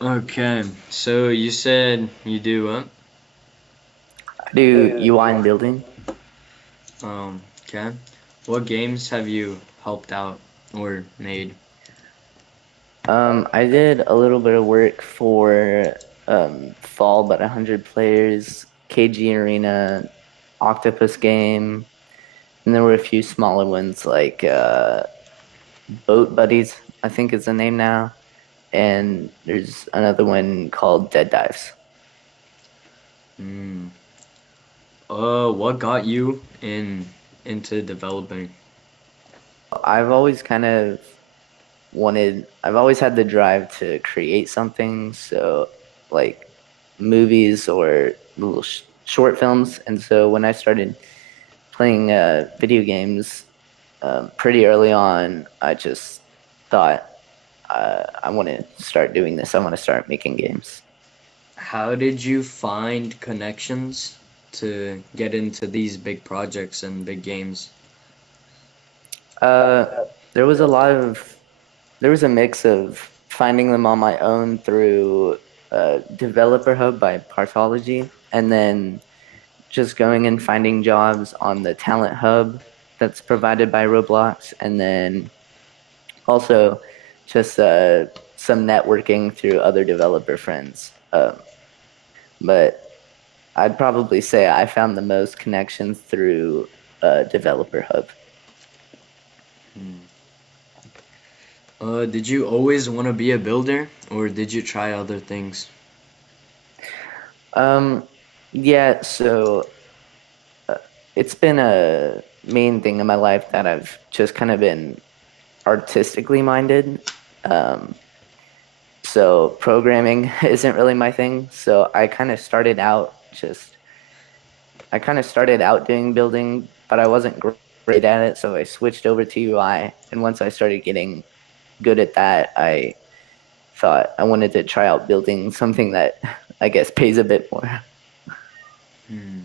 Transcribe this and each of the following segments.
Okay, so you said you do what? I do UI and building. Okay. What games have you helped out or made? I did a little bit of work for Fall, but 100 players, KG Arena, Octopus Game, and there were a few smaller ones like Boat Buddies, I think is the name now, and there's another one called Dead Dives. Hmm. What got you into developing? I've always kind of I've always had the drive to create something, so like movies or little short films. And so when I started playing video games pretty early on, I just thought I want to start doing this. I want to start making games. How did you find connections to get into these big projects and big games? Uh, there was a lot of there was a mix of finding them on my own through Developer Hub by Partology, and then just going and finding jobs on the Talent Hub that's provided by Roblox, and then also just some networking through other developer friends. But I'd probably say I found the most connections through Developer Hub. Hmm. Did you always want to be a builder or did you try other things? Um, yeah, so it's been a main thing in my life that I've just kind of been artistically minded. Um, so programming isn't really my thing. So I kind of started out doing building, but I wasn't great at it. So I switched over to UI. And once I started getting good at that, I thought I wanted to try out building something that I guess pays a bit more. Hmm.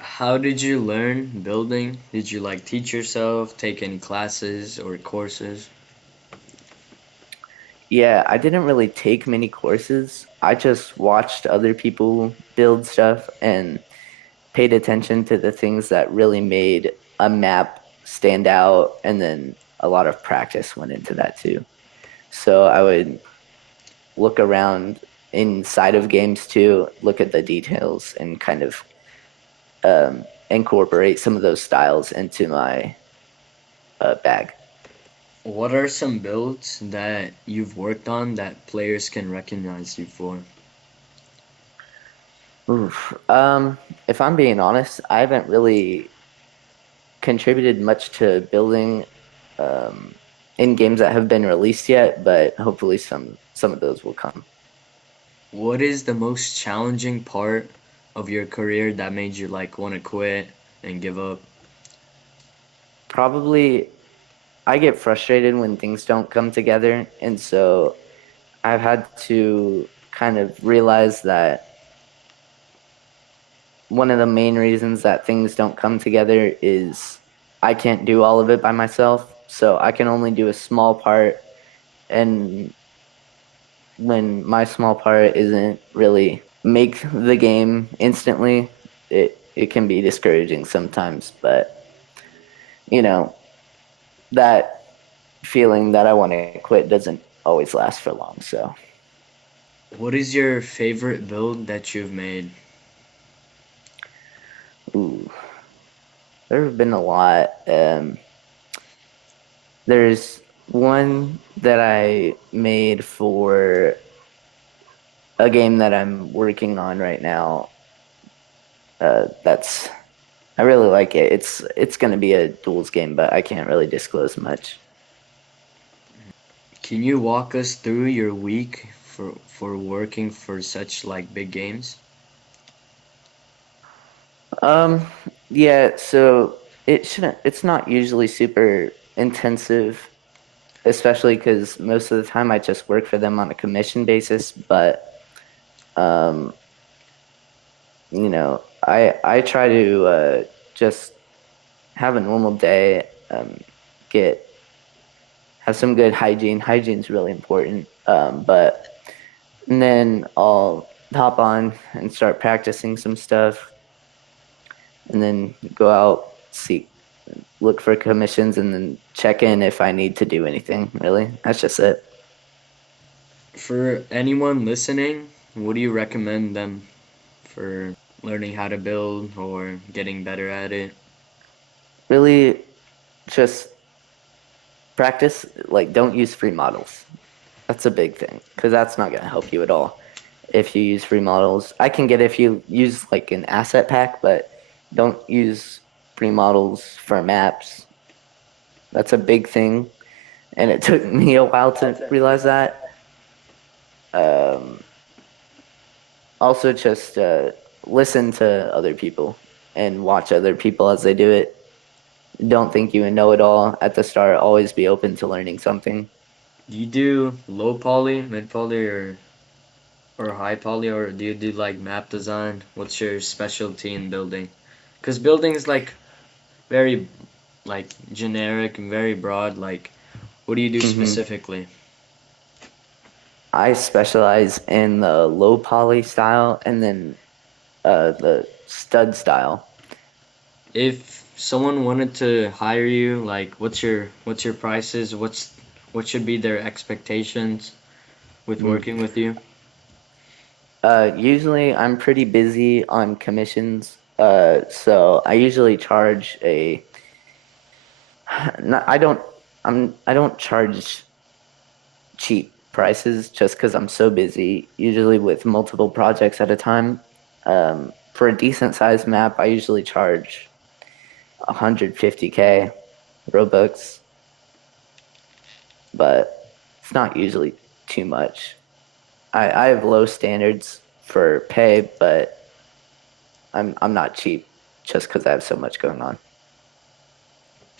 How did you learn building? Did you like teach yourself, take any classes or courses? Yeah, I didn't really take many courses. I just watched other people build stuff and paid attention to the things that really made a map stand out. And then a lot of practice went into that too. So I would look around inside of games too, look at the details, and kind of incorporate some of those styles into my bag. What are some builds that you've worked on that players can recognize you for? Oof. If I'm being honest, I haven't really contributed much to building um, in games that have been released yet, but hopefully some of those will come. What is the most challenging part of your career that made you like want to quit and give up? Probably I get frustrated when things don't come together, and so I've had to kind of realize that one of the main reasons that things don't come together is I can't do all of it by myself. So I can only do a small part. And when my small part isn't really make the game instantly, it can be discouraging sometimes. But, you know, that feeling that I want to quit doesn't always last for long. So, What is your favorite build that you've made? ooh, there have been a lot. There's one that I made for a game that I'm working on right now. That's I really like it. It's going to be a duels game, but I can't really disclose much. Can you walk us through your week for working for such like big games? Um, yeah, so it's not usually super intensive, especially because most of the time I just work for them on a commission basis. But um, I try to just have a normal day, get have some good hygiene. Hygiene's really important. But and then I'll hop on and start practicing some stuff, and then go out, seek, look for commissions, and then check in if I need to do anything. Really, that's just it. For anyone listening, what do you recommend them for learning how to build or getting better at it? Really, just practice. Like, don't use free models. That's a big thing because that's not going to help you at all if you use free models. I can get if you use like an asset pack, but don't use free models for maps. That's a big thing, and it took me a while to realize that. Um, Also, just listen to other people and watch other people as they do it. Don't think you know it all at the start. Always be open to learning something. Do you do low poly, mid poly, or high poly, or do you do like map design? What's your specialty in building? Because building is like very like generic and very broad. Like, what do you do Hmm. specifically? I specialize in the low poly style and then the stud style. If someone wanted to hire you, like, what's your prices? What should be their expectations with Mm. working with you? Usually, I'm pretty busy on commissions, so I usually charge a. Not, I don't charge cheap prices just because I'm so busy, usually with multiple projects at a time. For a decent sized map, I usually charge 150K Robux, but it's not usually too much. I have low standards for pay, but I'm not cheap just because I have so much going on.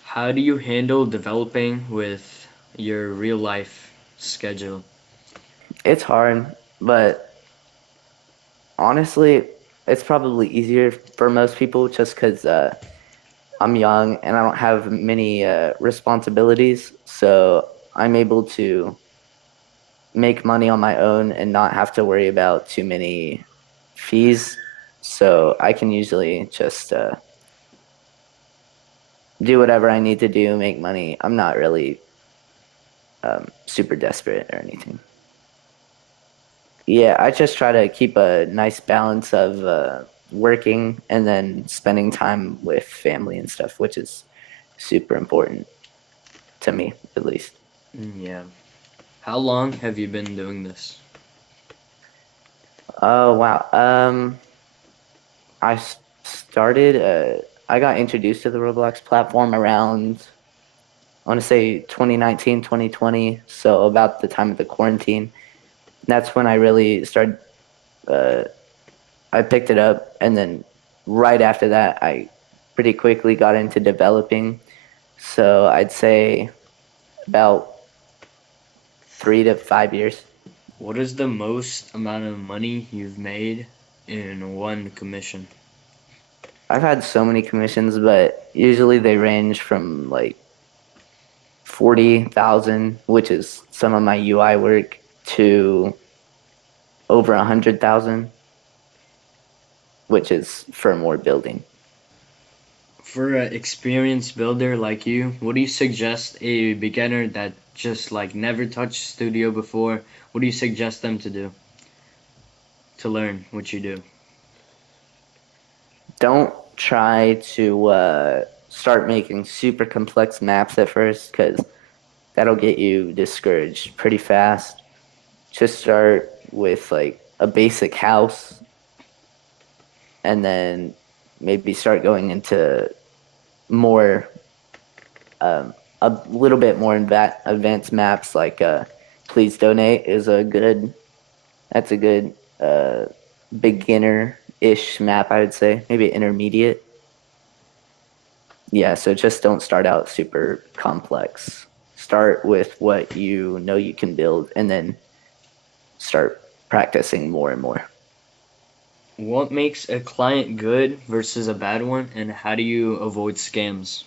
How do you handle developing with your real life schedule? It's hard, but honestly, it's probably easier for most people just because I'm young and I don't have many responsibilities, so I'm able to make money on my own and not have to worry about too many fees. So I can usually just do whatever I need to do, make money. I'm not really super desperate or anything. Yeah, I just try to keep a nice balance of working and then spending time with family and stuff, which is super important to me, at least. Yeah. How long have you been doing this? Oh wow. I started. I got introduced to the Roblox platform around, I want to say 2019, 2020. So about the time of the quarantine. That's when I really started. Uh, I picked it up, and then right after that, I pretty quickly got into developing. So I'd say about 3 to 5 years. What is the most amount of money you've made in one commission? I've had so many commissions, but usually they range from like 40,000, which is some of my UI work, to over 100,000, which is for more building. For an experienced builder like you, what do you suggest a beginner that just like never touched studio before? What do you suggest them to do to learn what you do? Don't try to start making super complex maps at first because that'll get you discouraged pretty fast. Just start with like a basic house and then maybe start going into more a little bit more advanced maps like please donate is a good that's a good beginner ish map, I would say, maybe intermediate. Yeah, so just don't start out super complex. Start with what you know you can build and then start practicing more and more. What makes a client good versus a bad one, and how do you avoid scams?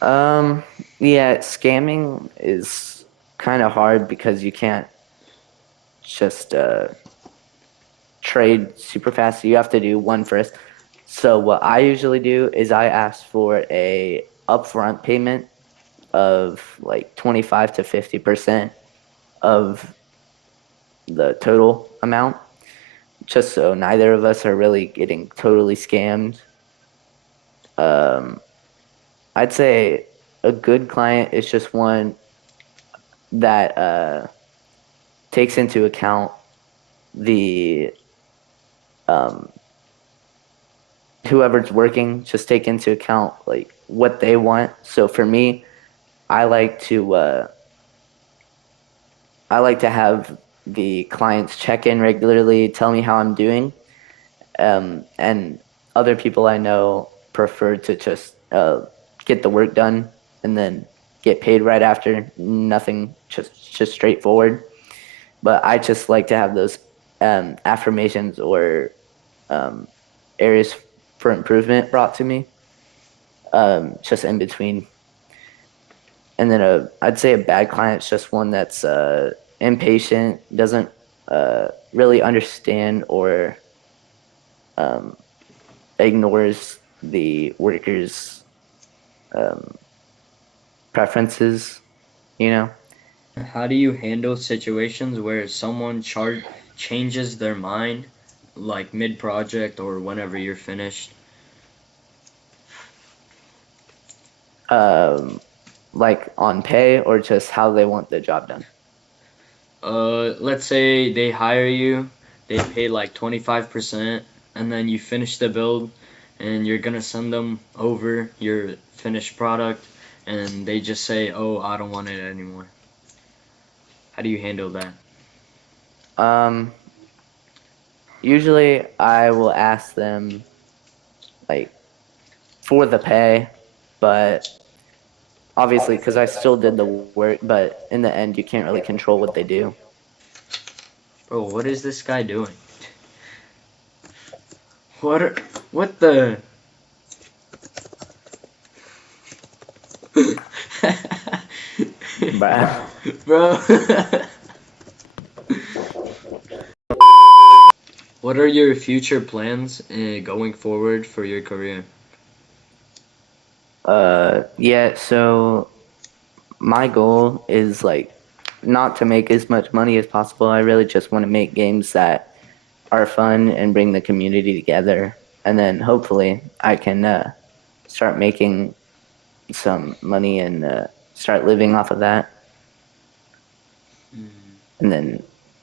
Um, yeah, scamming is kind of hard because you can't just trade super fast. You have to do one first. So what I usually do is I ask for a upfront payment of like 25 to 50% of the total amount, just so neither of us are really getting totally scammed. Um, I'd say a good client is just one that takes into account the um, whoever's working, just take into account like what they want. So for me, I like to uh, I like to have the clients check in regularly, tell me how I'm doing, and other people I know prefer to just get the work done and then get paid right after. Nothing, just straightforward. But I just like to have those affirmations or um, areas for improvement brought to me, just in between. And then I'd say a bad client is just one that's impatient, doesn't really understand or um, ignores the workers' um, preferences, you know? How do you handle situations where someone chart changes their mind, like mid-project or whenever you're finished? Um, like on pay or just how they want the job done. Let's say they hire you, they pay like 25%, and then you finish the build, and you're gonna send them over your finished product, and they just say, "Oh, I don't want it anymore." How do you handle that? Um, Usually I will ask them like for the pay, but obviously because I still did the work, but in the end you can't really control what they do. Bro, what is this guy doing? What? What the? But Bro. What are your future plans going forward for your career? yeah, so my goal is like not to make as much money as possible. I really just want to make games that are fun and bring the community together. And then hopefully I can start making some money and start living off of that. Mm, And then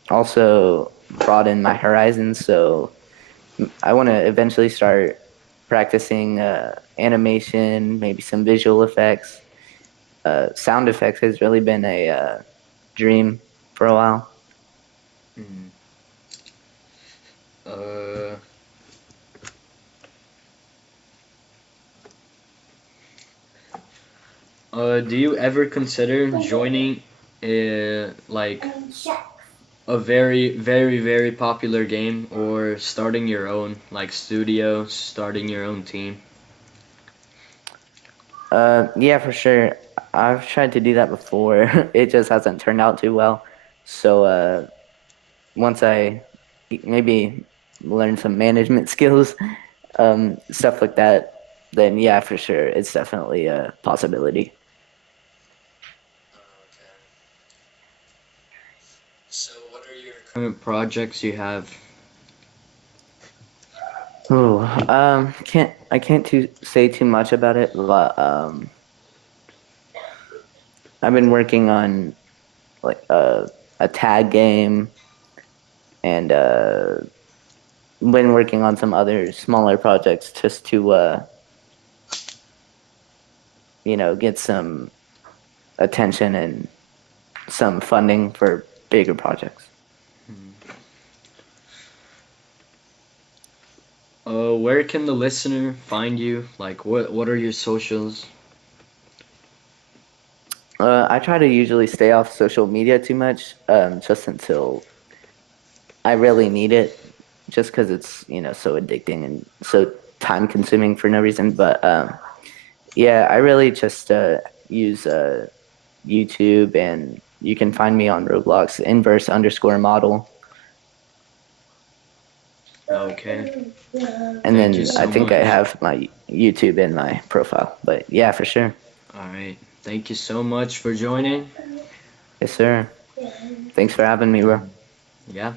also broaden my horizons. So I want to eventually start practicing animation, maybe some visual effects. Sound effects has really been a dream for a while. mm. Uh, do you ever consider joining like a very, very, very popular game or starting your own like studio, starting your own team? Yeah, for sure. I've tried to do that before. It just hasn't turned out too well. So once I maybe learn some management skills, stuff like that, then yeah, for sure, it's definitely a possibility. So, what are your current projects you have? Ooh, can't I can't say too much about it, but I've been working on like a tag game and been working on some other smaller projects just to get some attention and some funding for bigger projects. Hmm. Where can the listener find you? Like, what are your socials? I try to usually stay off social media too much, just until I really need it, just because it's so addicting and so time consuming for no reason. But Yeah, I really just use YouTube, and you can find me on Roblox, inverse underscore model. Okay. And Thank you then I so think I much. have my YouTube in my profile. But yeah, for sure. All right. Thank you so much for joining. Yes, sir. Thanks for having me, bro. Yeah.